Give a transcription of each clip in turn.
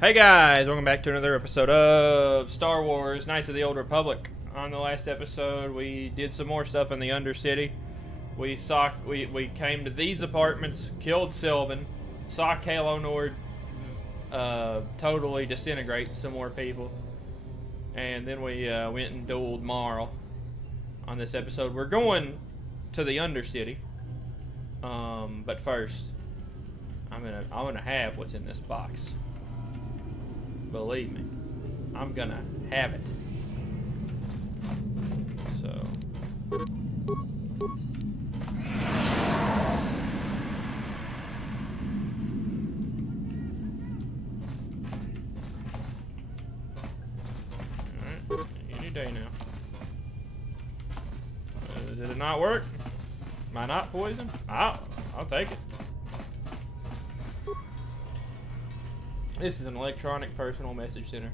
Hey guys, welcome back to another episode of Star Wars Knights of the Old Republic. On the last episode, we did some more stuff in the Undercity. We came to these apartments, killed Sylvan, saw Kalo Nord totally disintegrate some more people, and then we went and dueled Marl. On this episode, we're going to the Undercity, but first, I'm gonna have what's in this box. Believe me, I'm gonna have it. So. Alright, any day now. Did it not work? Am I not poisoned? I'll take it. This is an electronic personal message center.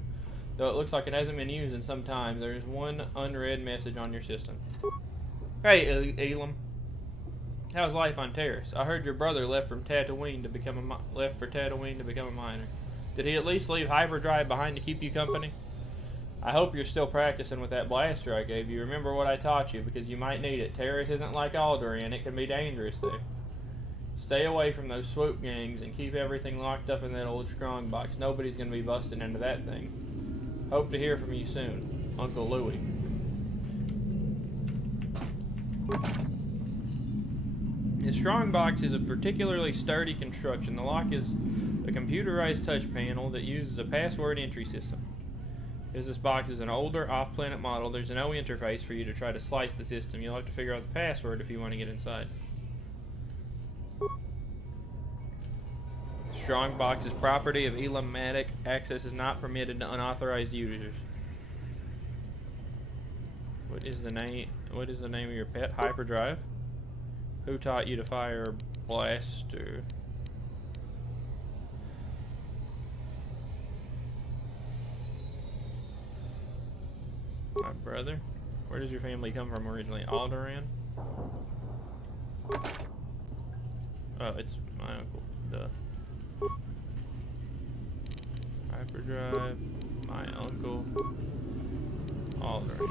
Though it looks like it hasn't been used in some time, there is one unread message on your system. Hey, Elam. How's life on Taris? I heard your brother left for Tatooine to become a miner. Did he at least leave hyperdrive behind to keep you company? I hope you're still practicing with that blaster I gave you. Remember what I taught you, because you might need it. Taris isn't like Alderaan. It can be dangerous there. Stay away from those swoop gangs and keep everything locked up in that old strong box. Nobody's going to be busting into that thing. Hope to hear from you soon. Uncle Louie. The strong box is a particularly sturdy construction. The lock is a computerized touch panel that uses a password entry system. As this box is an older, off-planet model, there's no interface for you to try to slice the system. You'll have to figure out the password if you want to get inside. Strong box is property of Elam-matic. Access is not permitted to unauthorized users. What is the name of your pet? Hyperdrive? Who taught you to fire a blaster? My brother? Where does your family come from originally? Alderaan? Oh, it's my uncle. Duh. Hyperdrive, my uncle, Alderaan.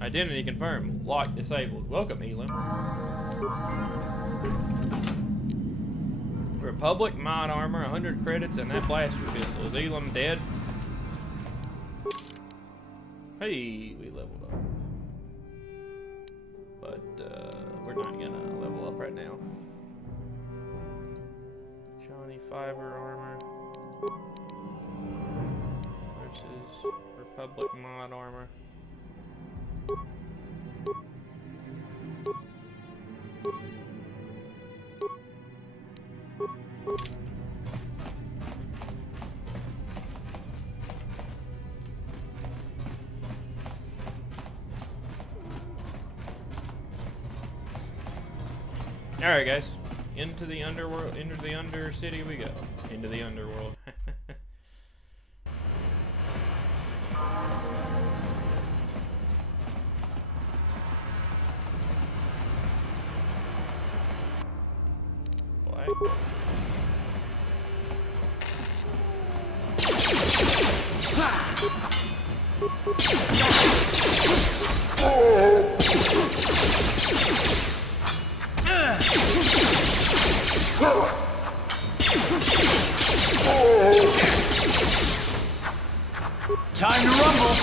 Identity confirmed. Lock disabled. Welcome, Elam. Republic mod armor, 100 credits, and that blaster pistol. Is Elam dead? Hey, we leveled up. But we're not gonna level up right now. Johnny Fiber armor versus Republic mod armor. Alright guys, into the underworld, into the Undercity we go. Into the underworld. Black. Time to rumble!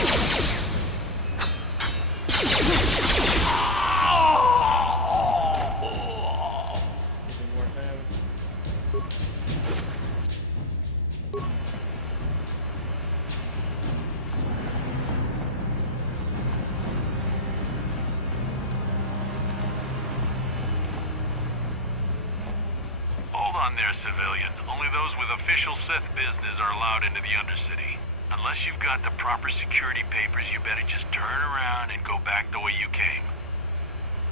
Hold on there, civilian. Only those with official Sith business are allowed into the Undercity. Unless you've got the proper security papers, you better just turn around and go back the way you came.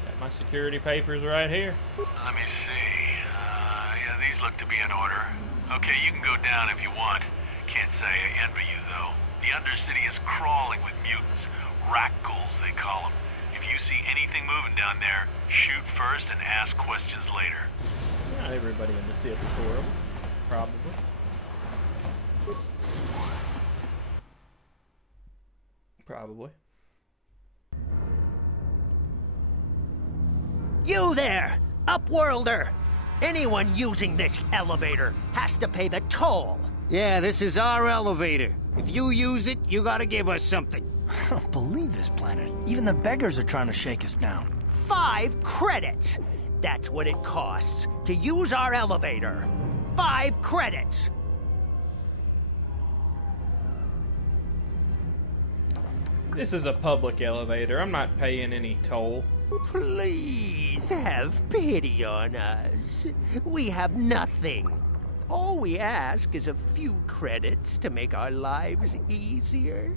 Got my security papers right here. Let me see. Yeah, these look to be in order. Okay, you can go down if you want. Can't say I envy you, though. The Undercity is crawling with mutants. Rakghouls, they call them. If you see anything moving down there, shoot first and ask questions later. Not everybody in the Sith is horrible. Probably. Probably. You there, Upworlder! Anyone using this elevator has to pay the toll. Yeah, this is our elevator. If you use it, you gotta give us something. I don't believe this planet. Even the beggars are trying to shake us down. 5 credits! That's what it costs to use our elevator. 5 credits! This is a public elevator. I'm not paying any toll. Please have pity on us. We have nothing. All we ask is a few credits to make our lives easier.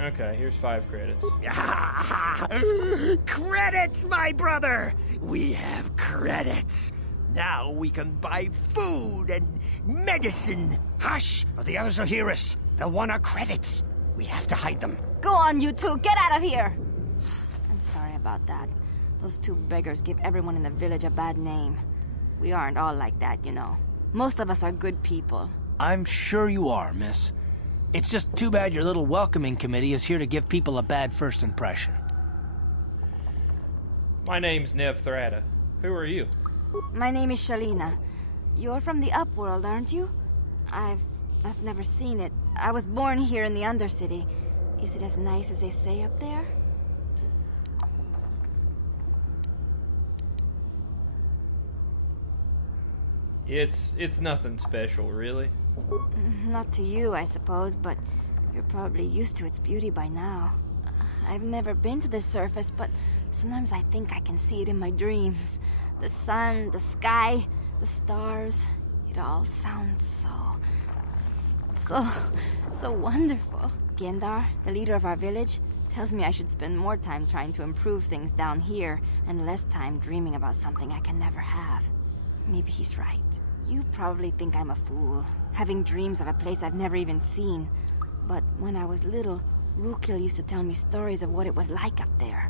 Okay, here's 5 credits. Credits, my brother! We have credits. Now we can buy food and medicine. Hush, or the others will hear us. They'll want our credits. We have to hide them. Go on, you two. Get out of here. I'm sorry about that. Those 2 beggars give everyone in the village a bad name. We aren't all like that, you know. Most of us are good people. I'm sure you are, miss. It's just too bad your little welcoming committee is here to give people a bad first impression. My name's Nev Thrada. Who are you? My name is Shalina. You're from the Upworld, aren't you? I've never seen it. I was born here in the Undercity. Is it as nice as they say up there? It's nothing special, really. Not to you, I suppose, but you're probably used to its beauty by now. I've never been to the surface, but sometimes I think I can see it in my dreams. The sun, the sky, the stars. It all sounds so wonderful. Hendar, the leader of our village, tells me I should spend more time trying to improve things down here and less time dreaming about something I can never have. Maybe he's right. You probably think I'm a fool, having dreams of a place I've never even seen. But when I was little, Rakghouls used to tell me stories of what it was like up there.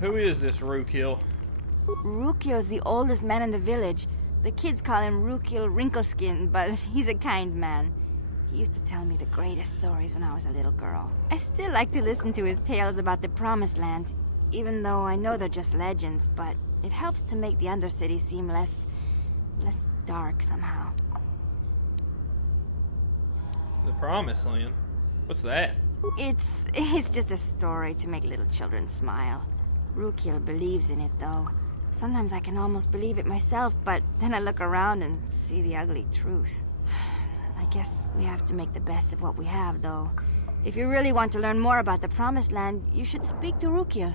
Who is this Rakghouls? Rakghouls the oldest man in the village. The kids call him Rakghouls Wrinkleskin, but he's a kind man. He used to tell me the greatest stories when I was a little girl. I still like to listen to his tales about the Promised Land, even though I know they're just legends, but it helps to make the Undercity seem less dark somehow. The Promised Land? What's that? It's just a story to make little children smile. Rakghouls believes in it, though. Sometimes I can almost believe it myself, but then I look around and see the ugly truth. I guess we have to make the best of what we have, though. If you really want to learn more about the Promised Land, you should speak to Rakghouls.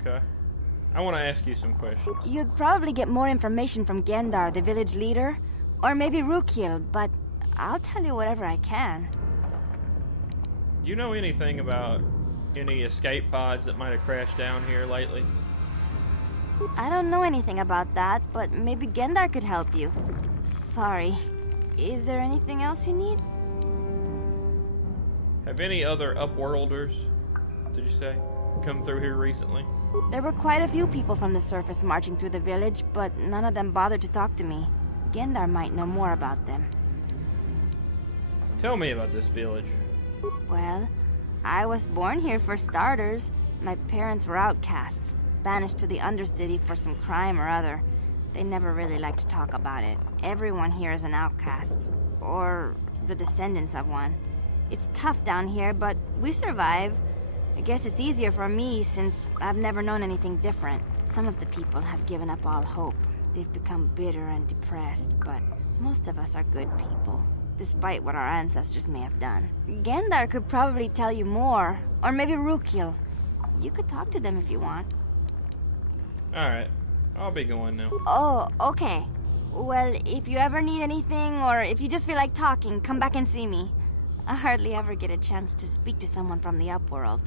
Okay. I want to ask you some questions. You'd probably get more information from Hendar, the village leader, or maybe Rakghouls, but I'll tell you whatever I can. You know anything about any escape pods that might have crashed down here lately? I don't know anything about that, but maybe Hendar could help you. Sorry. Is there anything else you need? Have any other Upworlders, did you say, come through here recently? There were quite a few people from the surface marching through the village, but none of them bothered to talk to me. Hendar might know more about them. Tell me about this village. Well, I was born here for starters. My parents were outcasts, banished to the Undercity for some crime or other. They never really liked to talk about it. Everyone here is an outcast, or the descendants of one. It's tough down here, but we survive. I guess it's easier for me since I've never known anything different. Some of the people have given up all hope. They've become bitter and depressed, but most of us are good people, despite what our ancestors may have done. Hendar could probably tell you more, or maybe Rakghouls. You could talk to them if you want. Alright, I'll be going now. Oh, okay. Well, if you ever need anything, or if you just feel like talking, come back and see me. I hardly ever get a chance to speak to someone from the Upworld.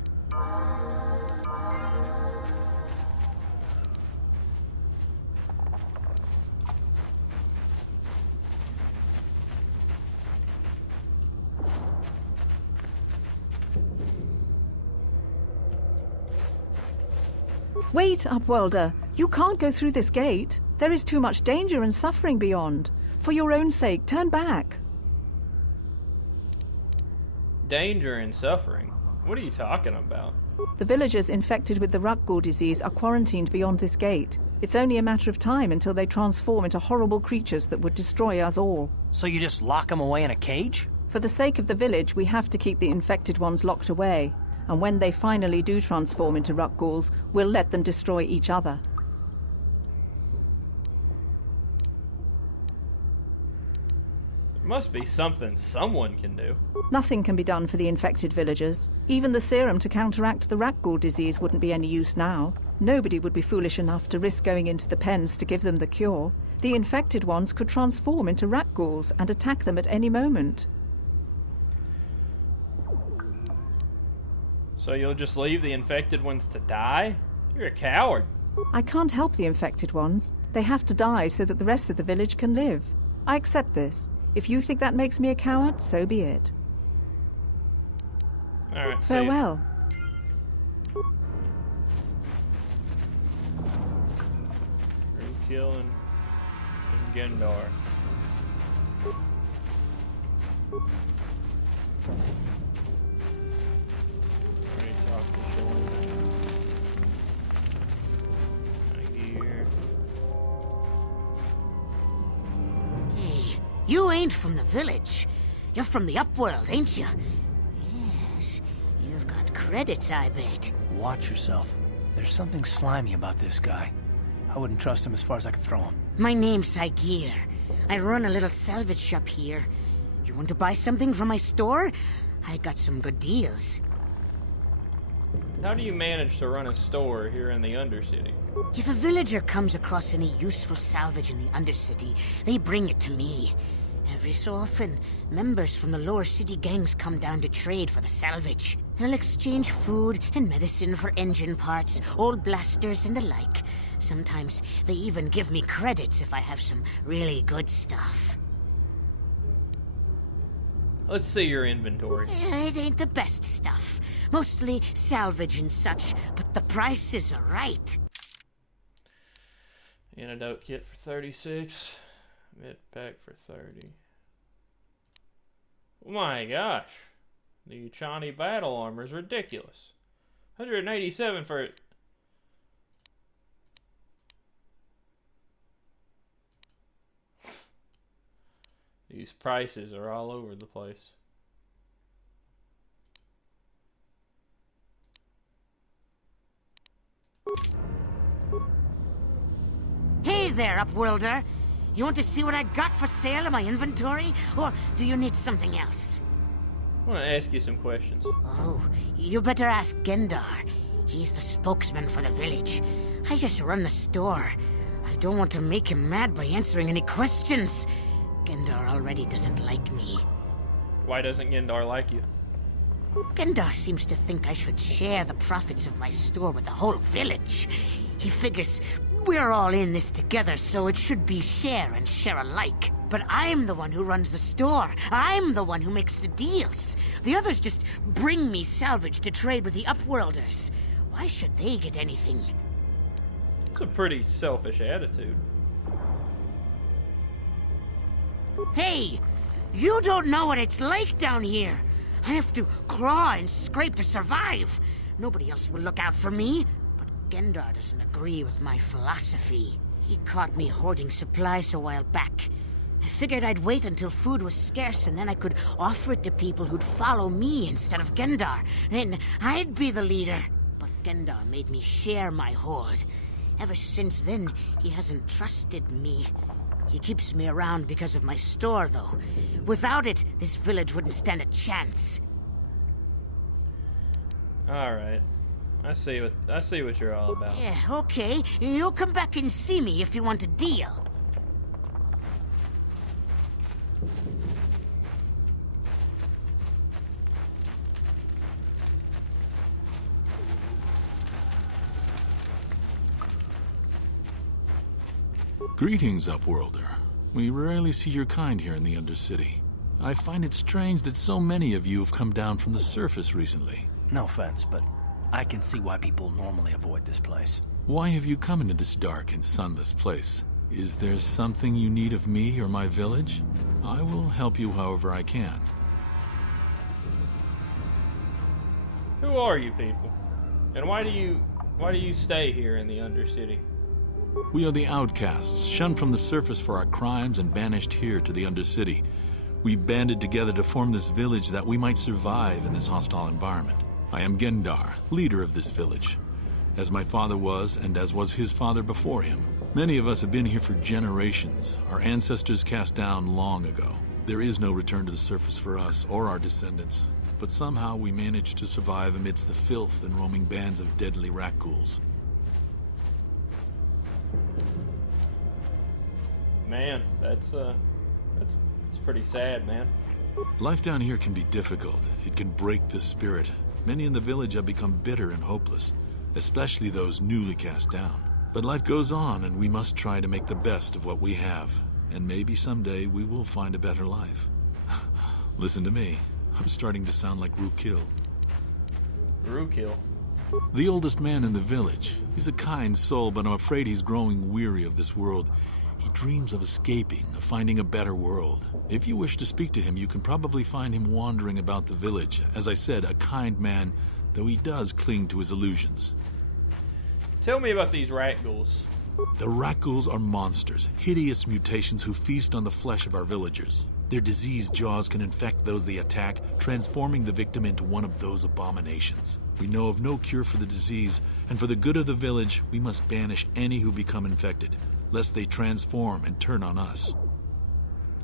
Wait, Upworlder. You can't go through this gate. There is too much danger and suffering beyond. For your own sake, turn back. Danger and suffering? What are you talking about? The villagers infected with the Rakghoul disease are quarantined beyond this gate. It's only a matter of time until they transform into horrible creatures that would destroy us all. So you just lock them away in a cage? For the sake of the village, we have to keep the infected ones locked away. And when they finally do transform into Rakghouls, we'll let them destroy each other. There must be something someone can do. Nothing can be done for the infected villagers. Even the serum to counteract the Rakghoul disease wouldn't be any use now. Nobody would be foolish enough to risk going into the pens to give them the cure. The infected ones could transform into Rakghouls and attack them at any moment. So you'll just leave the infected ones to die? You're a coward. I can't help the infected ones. They have to die so that the rest of the village can live. I accept this. If you think that makes me a coward, so be it. Alright, farewell. Roadkill and Hendar. Already talked to Serum. My gear. Hey, you ain't from the village. You're from the Upworld, ain't you? Yes, you've got credits, I bet. Watch yourself. There's something slimy about this guy. I wouldn't trust him as far as I could throw him. My name's Saigir. I run a little salvage shop here. You want to buy something from my store? I got some good deals. How do you manage to run a store here in the Undercity? If a villager comes across any useful salvage in the Undercity, they bring it to me. Every so often, members from the lower city gangs come down to trade for the salvage. They'll exchange food and medicine for engine parts, old blasters and the like. Sometimes they even give me credits if I have some really good stuff. Let's see your inventory. It ain't the best stuff. Mostly salvage and such, but the prices are right. Antidote kit for 36. Med pack for 30. Oh my gosh. The Chani battle armor is ridiculous. 187 for it. These prices are all over the place. Hey there, Upworlder. You want to see what I got for sale in my inventory? Or do you need something else? I want to ask you some questions. Oh, you better ask Hendar. He's the spokesman for the village. I just run the store. I don't want to make him mad by answering any questions. Hendar already doesn't like me. Why doesn't Hendar like you? Hendar seems to think I should share the profits of my store with the whole village. He figures we're all in this together, so it should be share and share alike. But I'm the one who runs the store. I'm the one who makes the deals. The others just bring me salvage to trade with the Upworlders. Why should they get anything? It's a pretty selfish attitude. Hey! You don't know what it's like down here! I have to claw and scrape to survive! Nobody else will look out for me! But Hendar doesn't agree with my philosophy. He caught me hoarding supplies a while back. I figured I'd wait until food was scarce and then I could offer it to people who'd follow me instead of Hendar. Then I'd be the leader. But Hendar made me share my hoard. Ever since then, he hasn't trusted me. He keeps me around because of my store, though. Without it, this village wouldn't stand a chance. Alright. I see what you're all about. Yeah, okay. You'll come back and see me if you want a deal. Greetings, Upworlder. We rarely see your kind here in the Undercity. I find it strange that so many of you have come down from the surface recently. No offense, but I can see why people normally avoid this place. Why have you come into this dark and sunless place? Is there something you need of me or my village? I will help you however I can. Who are you people? And why do you stay here in the Undercity? We are the outcasts, shunned from the surface for our crimes and banished here to the Undercity. We banded together to form this village that we might survive in this hostile environment. I am Hendar, leader of this village, as my father was and as was his father before him. Many of us have been here for generations, our ancestors cast down long ago. There is no return to the surface for us or our descendants, but somehow we managed to survive amidst the filth and roaming bands of deadly Rakghouls. Man, that's pretty sad, man. Life down here can be difficult. It can break the spirit. Many in the village have become bitter and hopeless, especially those newly cast down. But life goes on, and we must try to make the best of what we have. And maybe someday we will find a better life. Listen to me. I'm starting to sound like Rakghouls. Rakghouls? The oldest man in the village. He's a kind soul, but I'm afraid he's growing weary of this world. He dreams of escaping, of finding a better world. If you wish to speak to him, you can probably find him wandering about the village. As I said, a kind man, though he does cling to his illusions. Tell me about these Rakghouls. The Rakghouls are monsters, hideous mutations who feast on the flesh of our villagers. Their diseased jaws can infect those they attack, transforming the victim into one of those abominations. We know of no cure for the disease, and for the good of the village, we must banish any who become infected, lest they transform and turn on us.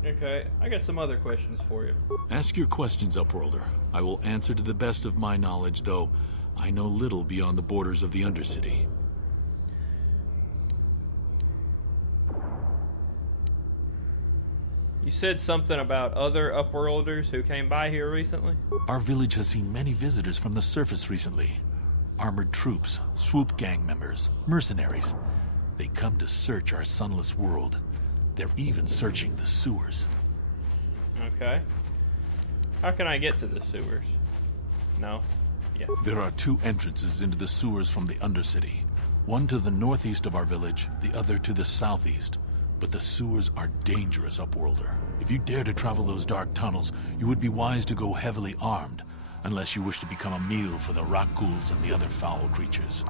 Okay, I got some other questions for you. Ask your questions, Upworlder. I will answer to the best of my knowledge, though I know little beyond the borders of the Undercity. You said something about other Upworlders who came by here recently? Our village has seen many visitors from the surface recently. Armored troops, swoop gang members, mercenaries. They come to search our sunless world. They're even searching the sewers. Okay. How can I get to the sewers? No? Yeah. There are two entrances into the sewers from the Undercity. One to the northeast of our village, the other to the southeast. But the sewers are dangerous, Upworlder. If you dare to travel those dark tunnels, you would be wise to go heavily armed, unless you wish to become a meal for the Rakghouls and the other foul creatures.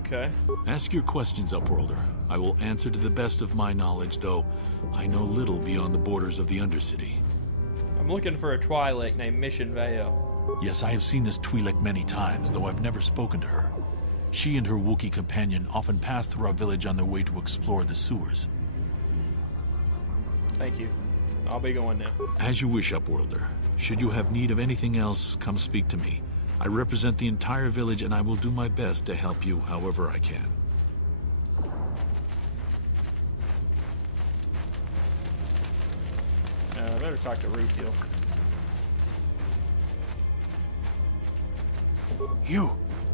Okay. Ask your questions, Upworlder. I will answer to the best of my knowledge, though I know little beyond the borders of the Undercity. I'm looking for a Twi'lek named Mission Vao. Yes, I have seen this Twi'lek many times, though I've never spoken to her. She and her Wookiee companion often pass through our village on their way to explore the sewers. Thank you. I'll be going now. As you wish, Upworlder. Should you have need of anything else, come speak to me. I represent the entire village, and I will do my best to help you however I can. I better talk to Rakghouls.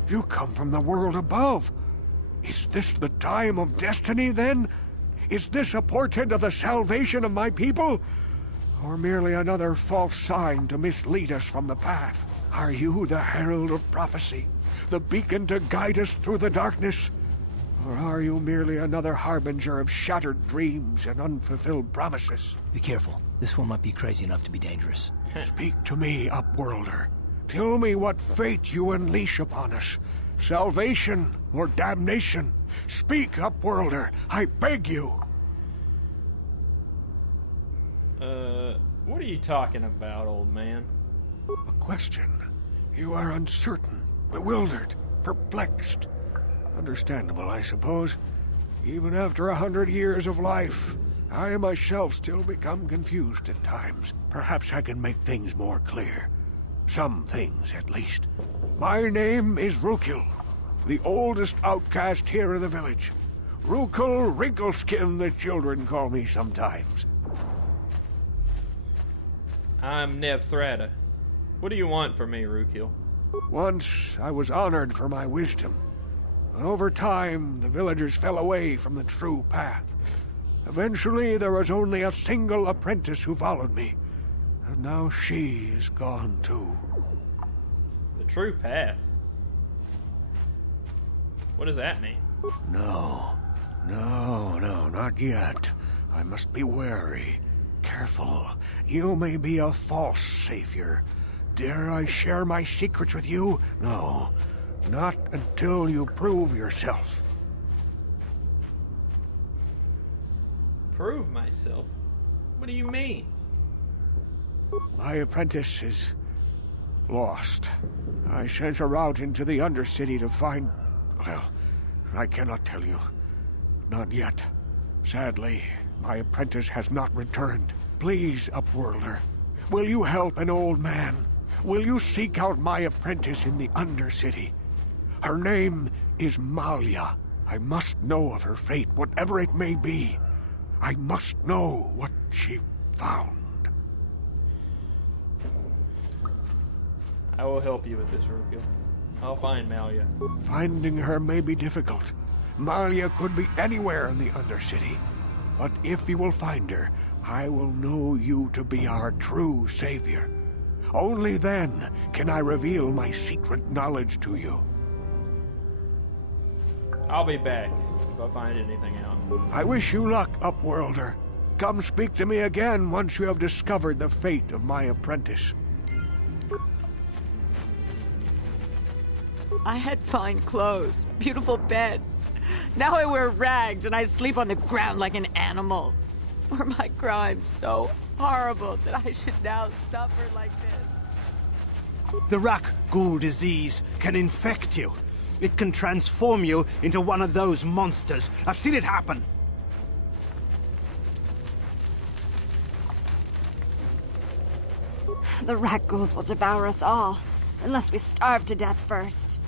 You come from the world above. Is this the time of destiny, then? Is this a portent of the salvation of my people? Or merely another false sign to mislead us from the path? Are you the herald of prophecy, the beacon to guide us through the darkness? Or are you merely another harbinger of shattered dreams and unfulfilled promises? Be careful. This one might be crazy enough to be dangerous. Speak to me, Upworlder. Tell me what fate you unleash upon us. Salvation or damnation? Speak, Upworlder, I beg you. What are you talking about, old man? A question. You are uncertain, bewildered, perplexed. Understandable, I suppose. Even after 100 years of life, I myself still become confused at times. Perhaps I can make things more clear. Some things, at least. My name is Rakghouls, the oldest outcast here in the village. Rakghoul Wrinkleskin, the children call me sometimes. I'm Nev Thrada. What do you want from me, Rakghouls? Once I was honored for my wisdom, but over time the villagers fell away from the true path. Eventually there was only a single apprentice who followed me, and now she is gone too. The true path? What does that mean? No, not yet. I must be wary. Careful. You may be a false savior. Dare I share my secrets with you? No, not until you prove yourself. Prove myself? What do you mean? My apprentice is lost. I sent her out into the Undercity to find... Well, I cannot tell you. Not yet. Sadly, my apprentice has not returned. Please, Upworlder, will you help an old man? Will you seek out my apprentice in the Undercity? Her name is Malia. I must know of her fate, whatever it may be. I must know what she found. I will help you with this, Rakghoul. I'll find Malia. Finding her may be difficult. Malia could be anywhere in the Undercity. But if you will find her, I will know you to be our true savior. Only then can I reveal my secret knowledge to you. I'll be back if I find anything out. I wish you luck, Upworlder. Come speak to me again once you have discovered the fate of my apprentice. I had fine clothes, beautiful bed. Now I wear rags and I sleep on the ground like an animal. Were my crimes so horrible that I should now suffer like this? The Rakghoul disease can infect you. It can transform you into one of those monsters. I've seen it happen. The Rakghouls will devour us all, unless we starve to death first.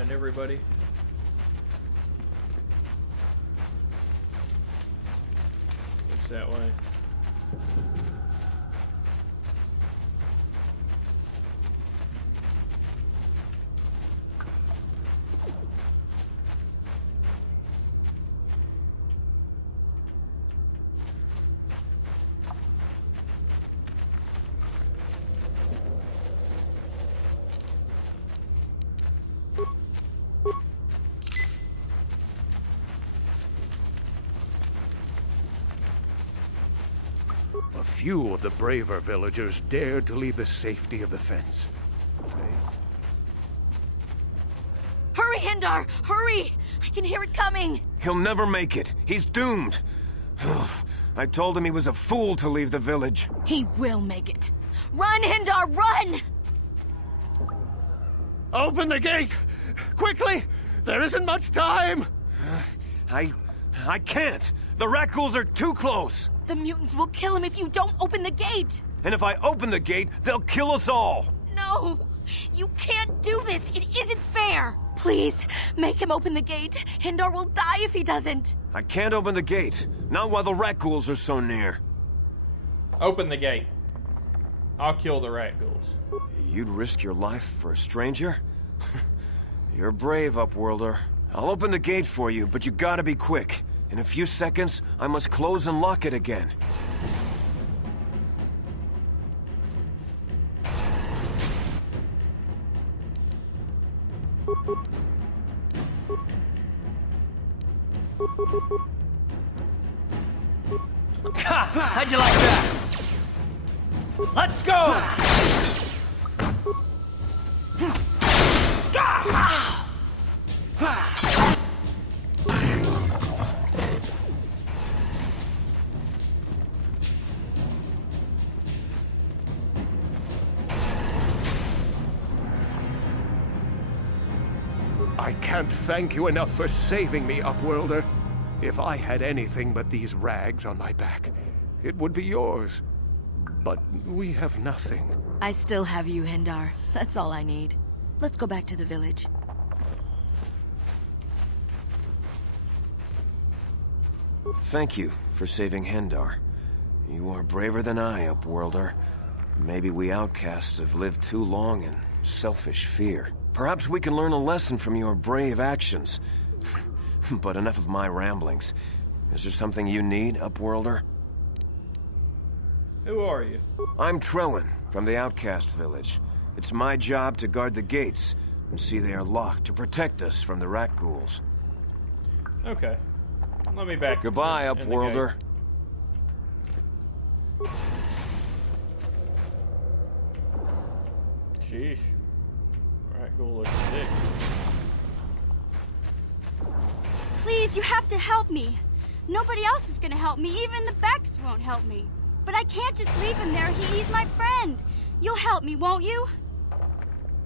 And everybody. Looks that way. A few of the braver villagers dared to leave the safety of the fence. Hurry, Hendar! Hurry! I can hear it coming! He'll never make it. He's doomed. I told him he was a fool to leave the village. He will make it. Run, Hendar, run! Open the gate! Quickly! There isn't much time! I can't. The Rakghouls are too close. The mutants will kill him if you don't open the gate! And if I open the gate, they'll kill us all. No! You can't do this! It isn't fair! Please, make him open the gate. Hendar will die if he doesn't. I can't open the gate. Not while the Rakghouls are so near. Open the gate. I'll kill the Rakghouls. You'd risk your life for a stranger? You're brave, Upworlder. I'll open the gate for you, but you gotta be quick. In a few seconds, I must close and lock it again. How'd you like that? Let's go! I can't thank you enough for saving me, Upworlder. If I had anything but these rags on my back, it would be yours. But we have nothing. I still have you, Hendar. That's all I need. Let's go back to the village. Thank you for saving Hendar. You are braver than I, Upworlder. Maybe we outcasts have lived too long and selfish fear. Perhaps we can learn a lesson from your brave actions. But enough of my ramblings. Is there something you need, Upworlder? Who are you? I'm Trevor from the Outcast Village. It's my job to guard the gates and see they are locked to protect us from the Rakghouls. Okay. Let me back. Goodbye, in the Upworlder. Sheesh. Ragghoul looks sick. Please, you have to help me. Nobody else is gonna help me. Even the Becks won't help me. But I can't just leave him there. He's my friend. You'll help me, won't you?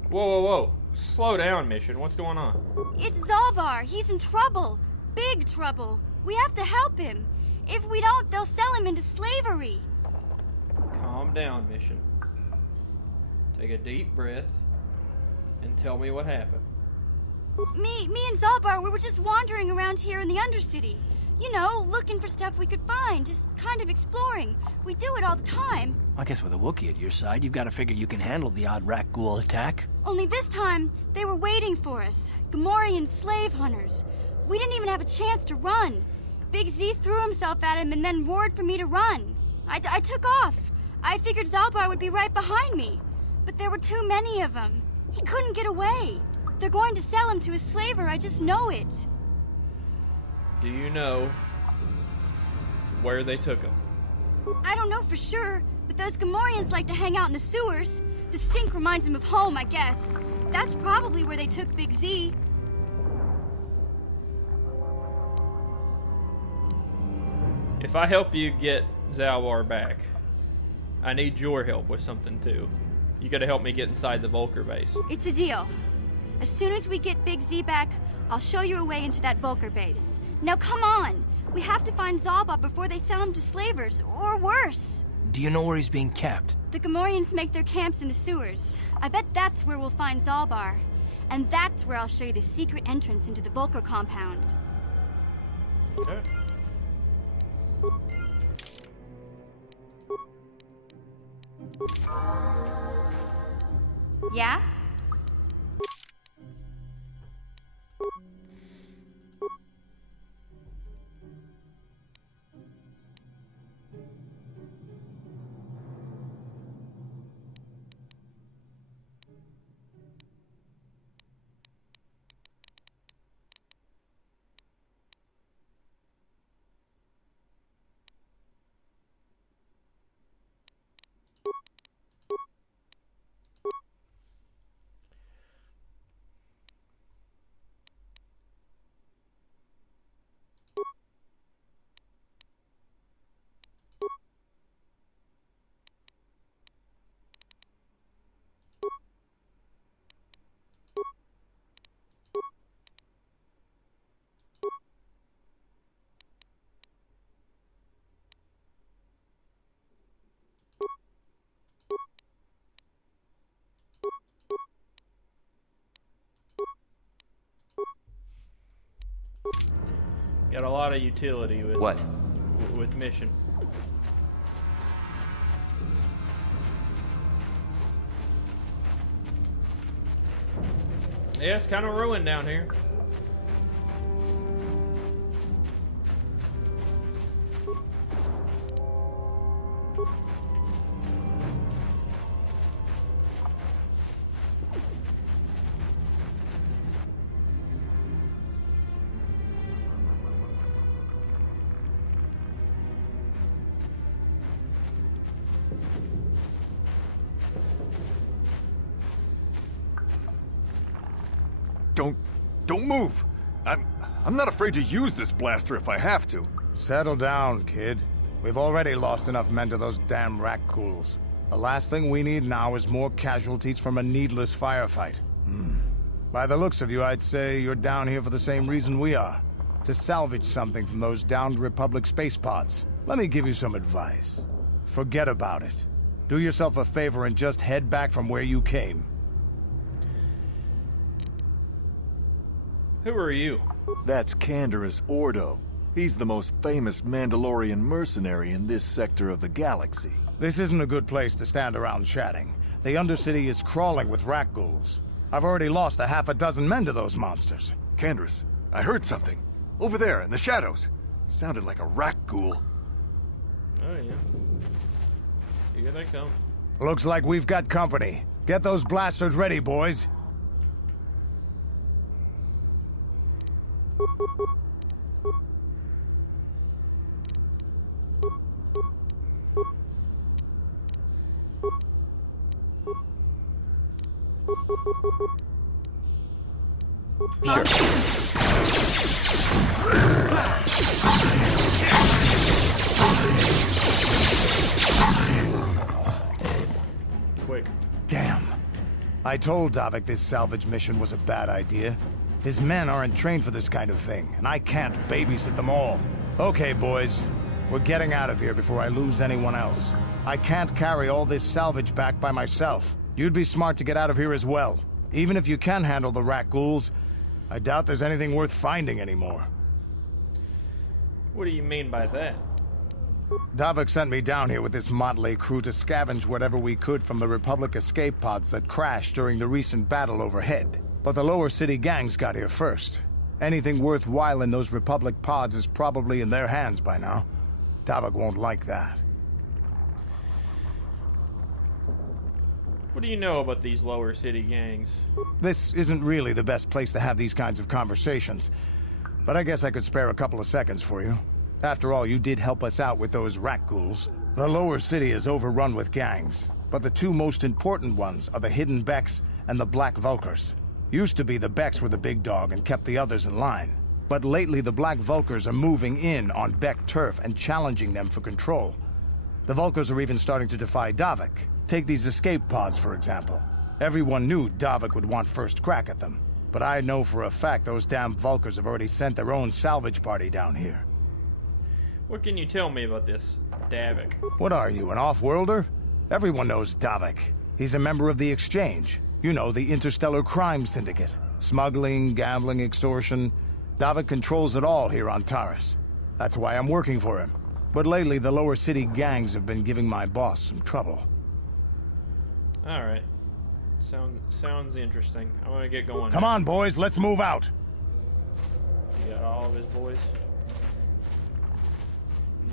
Whoa, whoa, whoa. Slow down, Mission. What's going on? It's Zalbar. He's in trouble. Big trouble. We have to help him. If we don't, they'll sell him into slavery. Calm down, Mission. Take a deep breath and tell me what happened. Me and Zalbar, we were just wandering around here in the Undercity. You know, looking for stuff we could find, just kind of exploring. We do it all the time. I guess with a Wookiee at your side, you've got to figure you can handle the odd Rakghoul attack. Only this time, they were waiting for us. Gamorrean slave hunters. We didn't even have a chance to run. Big Z threw himself at him and then roared for me to run. I took off. I figured Zalbar would be right behind me. But there were too many of them. He couldn't get away. They're going to sell him to a slaver, I just know it. Do you know where they took him? I don't know for sure, but those Gamorreans like to hang out in the sewers. The stink reminds them of home, I guess. That's probably where they took Big Z. If I help you get Zalbar back, I need your help with something too. You gotta help me get inside the Vulkar base. It's a deal. As soon as we get Big Z back, I'll show you a way into that Vulkar base. Now come on! We have to find Zalbar before they sell him to slavers, or worse. Do you know where he's being kept? The Gamorreans make their camps in the sewers. I bet that's where we'll find Zalbar. And that's where I'll show you the secret entrance into the Vulkar compound. Okay. Yeah? Got a lot of utility with what? With Mission. Yeah, it's kind of ruined down here. Don't move. I'm not afraid to use this blaster if I have to. Settle down, kid. We've already lost enough men to those damn Rakghouls. The last thing we need now is more casualties from a needless firefight. By the looks of you, I'd say you're down here for the same reason we are. To salvage something from those downed Republic space pods. Let me give you some advice. Forget about it. Do yourself a favor and just head back from where you came. Who are you? That's Canderous Ordo. He's the most famous Mandalorian mercenary in this sector of the galaxy. This isn't a good place to stand around chatting. The Undercity is crawling with Rakghouls. I've already lost a half a dozen men to those monsters. Canderous, I heard something. Over there, in the shadows. Sounded like a Rakghoul. Oh, yeah. Here they come. Looks like we've got company. Get those blasters ready, boys. Sure. Quick. Damn. I told Davik this salvage mission was a bad idea. His men aren't trained for this kind of thing, and I can't babysit them all. Okay, boys. We're getting out of here before I lose anyone else. I can't carry all this salvage back by myself. You'd be smart to get out of here as well. Even if you can handle the Rakghouls, I doubt there's anything worth finding anymore. What do you mean by that? Davik sent me down here with this motley crew to scavenge whatever we could from the Republic escape pods that crashed during the recent battle overhead. But the lower city gangs got here first. Anything worthwhile in those Republic pods is probably in their hands by now. Davik won't like that. What do you know about these lower city gangs? This isn't really the best place to have these kinds of conversations, but I guess I could spare a couple of seconds for you. After all, you did help us out with those Rakghouls. The lower city is overrun with gangs, but the two most important ones are the Hidden Becks and the Black Vulkars. Used to be the Becks were the big dog and kept the others in line. But lately the Black Vulkars are moving in on Beck turf and challenging them for control. The Vulkars are even starting to defy Davik. Take these escape pods, for example. Everyone knew Davik would want first crack at them. But I know for a fact those damn Vulkars have already sent their own salvage party down here. What can you tell me about this Davik? What are you, an off-worlder? Everyone knows Davik. He's a member of the Exchange. You know, the interstellar crime syndicate. Smuggling, gambling, extortion. Davik controls it all here on Taris. That's why I'm working for him. But lately, the lower city gangs have been giving my boss some trouble. Alright. Sounds interesting. I want to get going. Come on, boys, let's move out. You got all of his boys?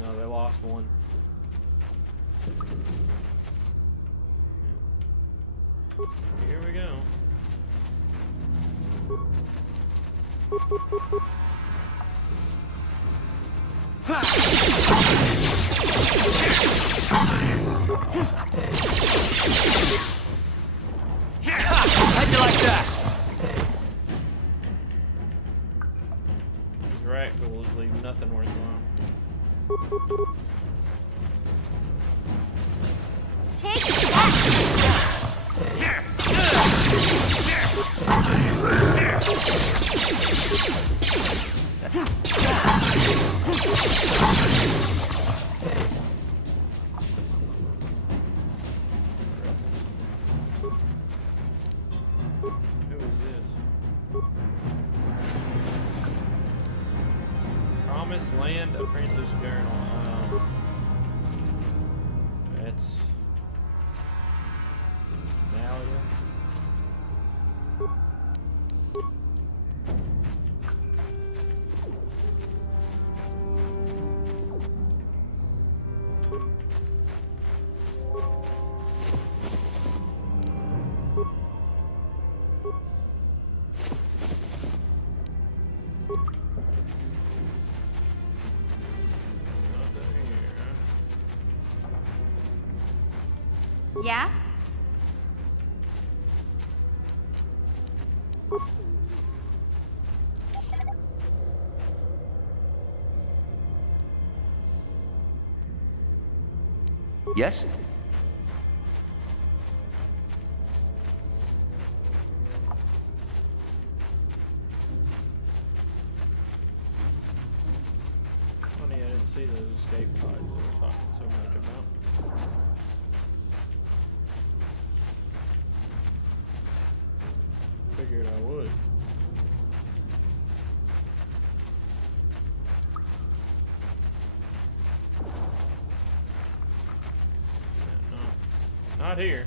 No, they lost one. Here we go. How'd you like that? These Rakghouls leave nothing worthwhile. Take that! Who is this? Promised Land Apprentice Journal. That's Nalia. Yeah? Yes? Funny, I didn't see those escape pods they were talking so much about. Figured I would. No, not here.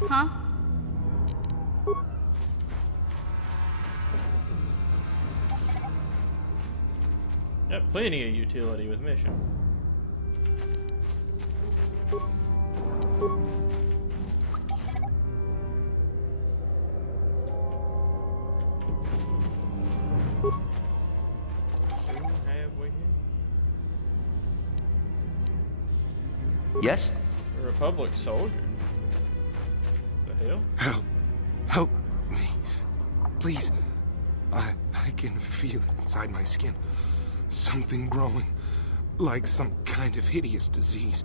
Huh? Got plenty of utility with mission. Yes? A Republic soldier. The hell? Help me. Please. I can feel it inside my skin. Something growing. Like some kind of hideous disease.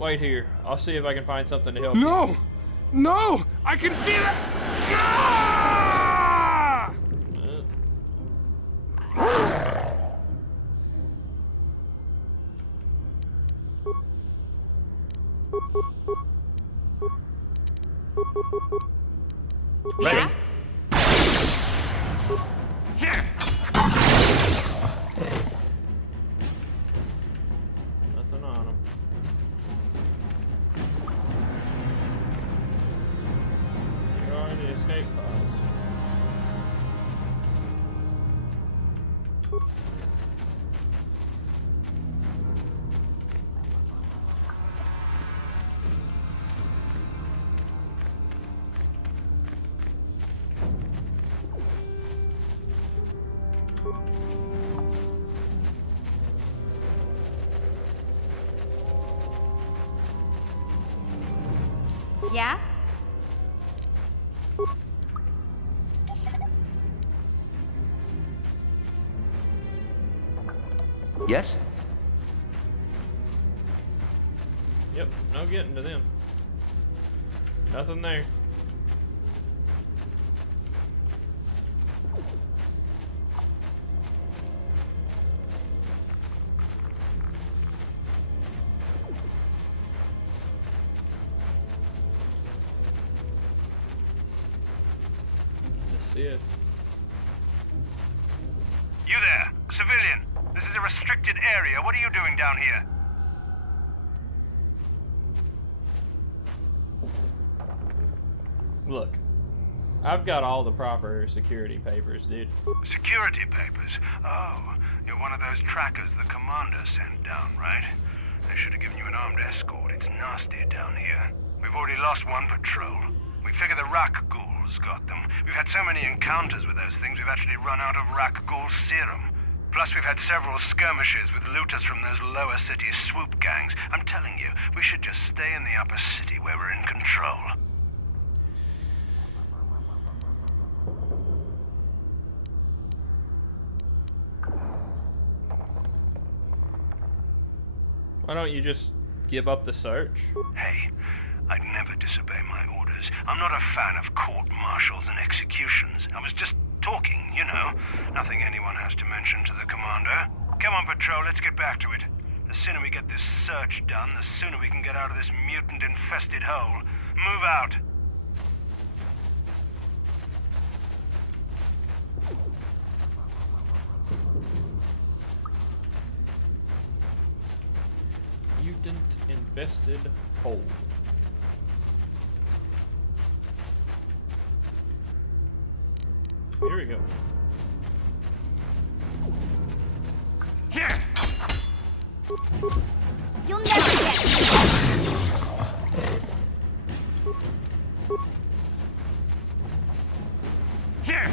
Wait here. I'll see if I can find something to help you. No! No! I can feel it! Ah! Ready? Nothing on him. Here are the escape pods. Yeah? Yes? Yep, no getting to them. Nothing there. The Sith. You there, civilian. This is a restricted area. What are you doing down here? Look, I've got all the proper security papers, dude. Security papers? Oh, you're one of those trackers the commander sent down, right? They should have given you an armed escort. It's nasty down here. We've already lost one patrol. We figure the Rakghouls got them. We've had so many encounters with those things, we've actually run out of Rakghoul serum. Plus, we've had several skirmishes with looters from those lower city swoop gangs. I'm telling you, we should just stay in the upper city where we're in control. Why don't you just give up the search? Hey, I'd never disobey my orders. I'm not a fan of court-martials and executions. I was just talking, you know. Nothing anyone has to mention to the commander. Come on, Patrol, let's get back to it. The sooner we get this search done, the sooner we can get out of this mutant-infested hole. Move out. Mutant-infested hole. Here we go. Here. You'll never get me. Here.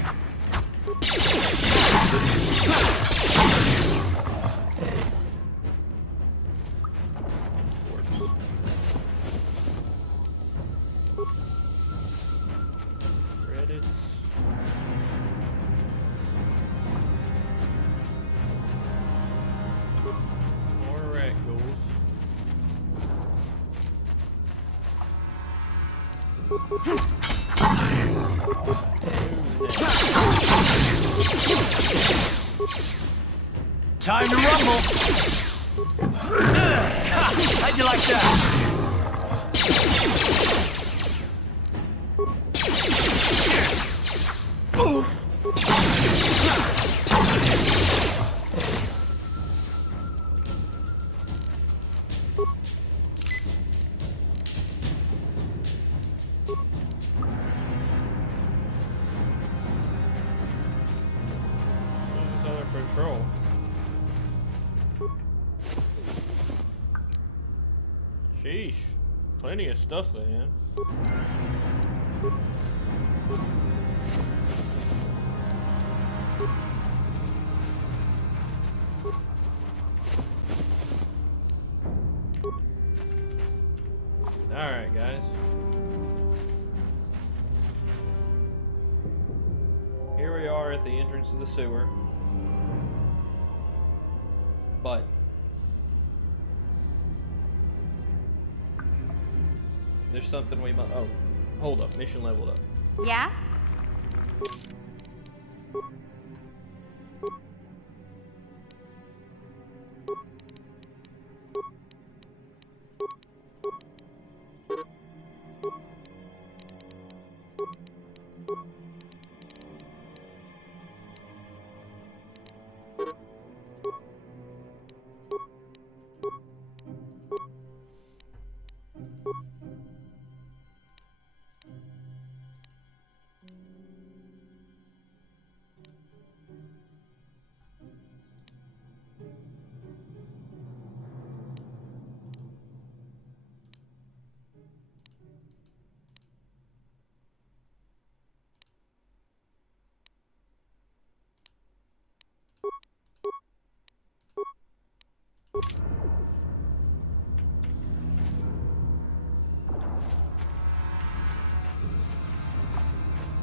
Credits. More Rakghouls. Time to rumble! How'd you like that? Sheesh. Plenty of stuff then. Alright, guys. Here we are at the entrance of the sewer. But there's something we must. Oh, hold up. Mission leveled up. Yeah?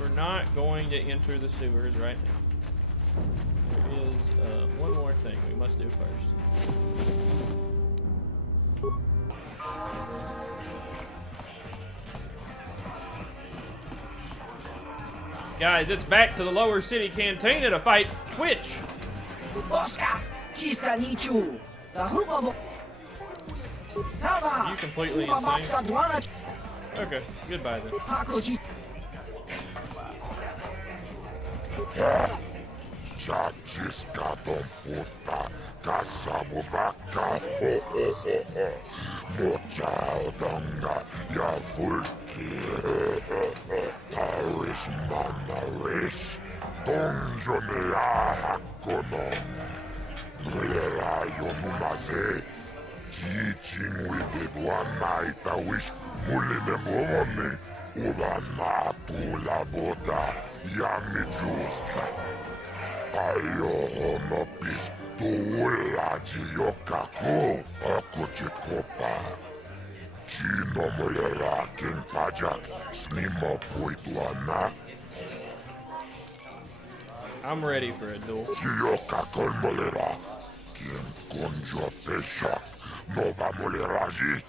We're not going to enter the sewers right now. There is one more thing we must do first. Guys, it's back to the lower city cantina to fight Twitch. You completely insane. Okay, goodbye then. Judges Gadon puta kasamu baka ho ho ho ho Mocha donga ya fulki Taris manaris Donjone ya hakonon Nulera yonumaze Teaching with one wish muline bomone Uvana tula boda Yamijusa Ayo hono pistola Giyokako Akuchikopa Chino mulera king pajak Snima puitwana I'm ready for a duel. Giyokako mulera King konjo peshak Nova muleraji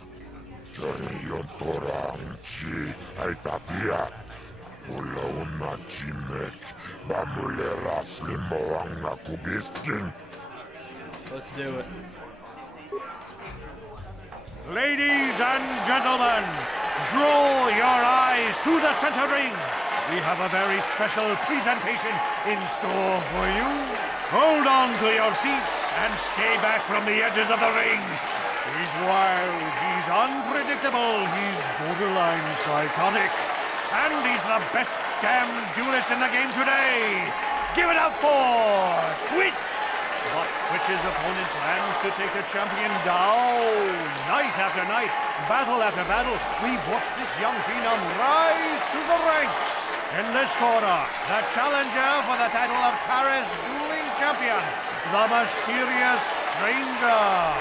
Chariyon toranchi Aitatia Ula una chimek Bamulera slimoanga kubisking. Let's do it. Ladies and gentlemen, draw your eyes to the center ring. We have a very special presentation in store for you. Hold on to your seats and stay back from the edges of the ring. He's wild, he's unpredictable, he's borderline psychotic. And he's the best damn duelist in the game today. Give it up for Twitch. But Twitch's opponent plans to take the champion down. Night after night, battle after battle, we've watched this young phenom rise through the ranks. In this corner, the challenger for the title of Taris Dueling Champion, the mysterious stranger.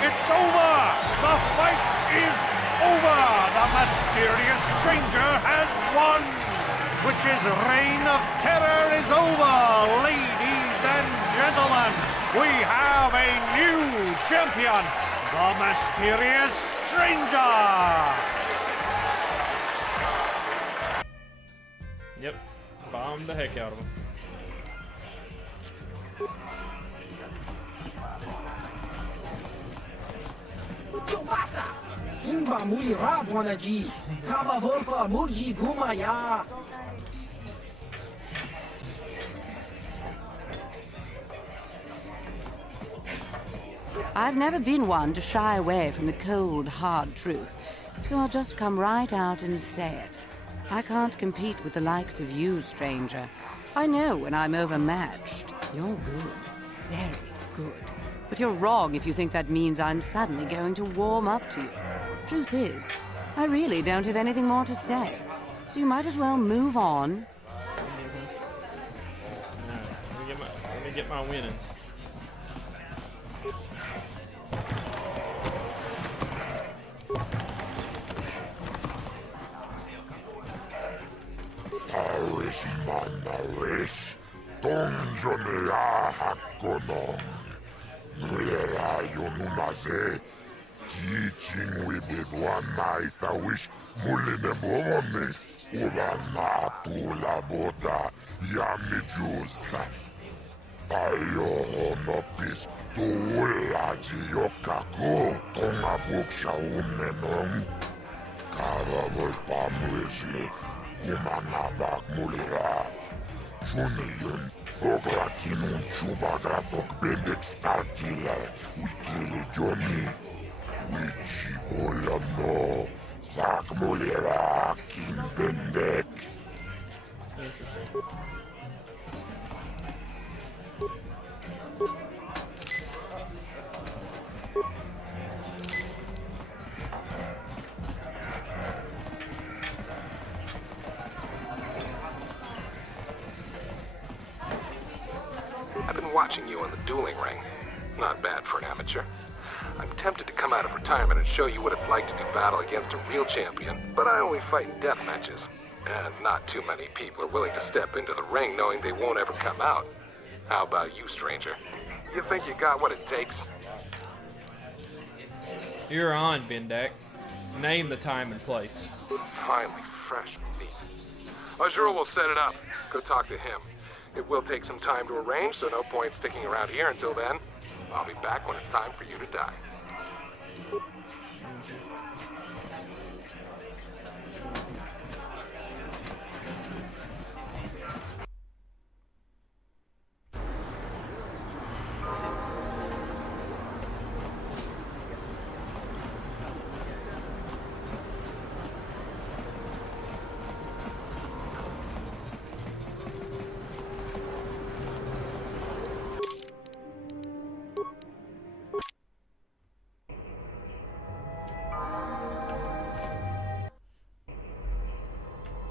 It's over! The fight is over! The mysterious stranger has won! Twitch's reign of terror is over! Ladies and gentlemen, we have a new champion! The mysterious stranger! Yep. Bombed the heck out of him. Kimba muli rabwanaji, kaba volpa mulji gumaya. I've never been one to shy away from the cold, hard truth, so I'll just come right out and say it. I can't compete with the likes of you, stranger. I know when I'm overmatched. You're good. Very good. But you're wrong if you think that means I'm suddenly going to warm up to you. Truth is, I really don't have anything more to say. So you might as well move on. Let me get my winnings. Taris manaris, tonjonea hakonong. Mulera yonumaze, teaching we bedwan naita wish muline bovone. Urana tula boda yamijusa. Ayo honopis tuulaji yokaku tonga buksha umenong. Kava volpa muesle. Umanabak mulera. Junior, Ograkinun Chubagratok Bendak Starkiller. We kill Johnny. We chibola no. Zak mulera kin Bendak. I've been watching you in the dueling ring. Not bad for an amateur. I'm tempted to come out of retirement and show you what it's like to do battle against a real champion, but I only fight in death matches. And not too many people are willing to step into the ring knowing they won't ever come out. How about you, stranger? You think you got what it takes? You're on, Bendak. Name the time and place. Finally, fresh meat. Azure will set it up. Go talk to him. It will take some time to arrange, so no point sticking around here until then. I'll be back when it's time for you to die.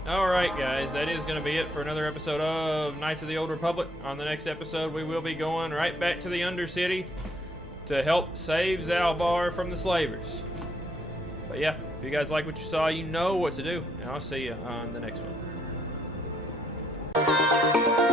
Alright guys, that is going to be it for another episode of Knights of the Old Republic. On the next episode, we will be going right back to the Undercity to help save Zalbar from the slavers. But yeah, if you guys like what you saw, you know what to do. And I'll see you on the next one.